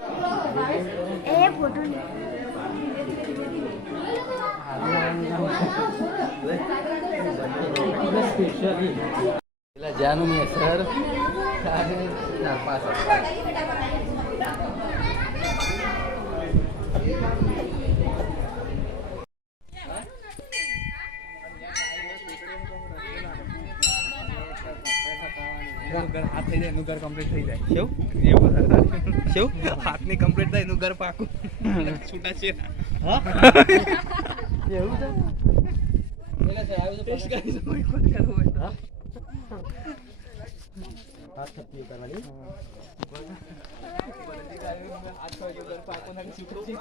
એ photo પેલા જાનું ની સર ના પાસ હાથ થઈ જાય એનું ઘર કમ્પ્લીટ થઈ જાય શું હાથની કમ્પ્લીટ થાય એનું ઘર પાકું છૂટા છે એવું છે પેલા છે આવ્યું તો ટેસ્ટ કરી જો એક વખત કરવું હોય તો હાથ થપી કરવાની હાથ તો જો ઘર પાકું નાખી છૂટું છે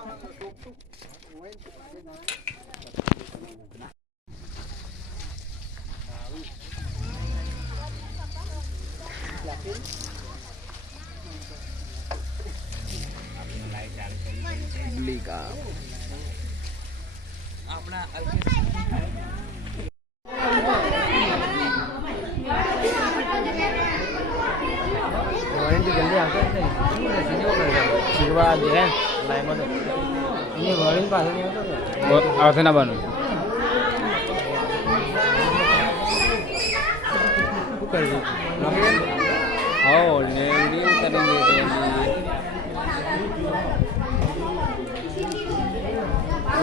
જલ્દી આવતો જ નહીં શીરવા દે લાઈમાં એ વળી પાછળ નહીં આવતો આવશે ના બનવું શું કરવું હા લેવડી કરી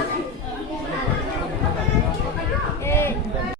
દે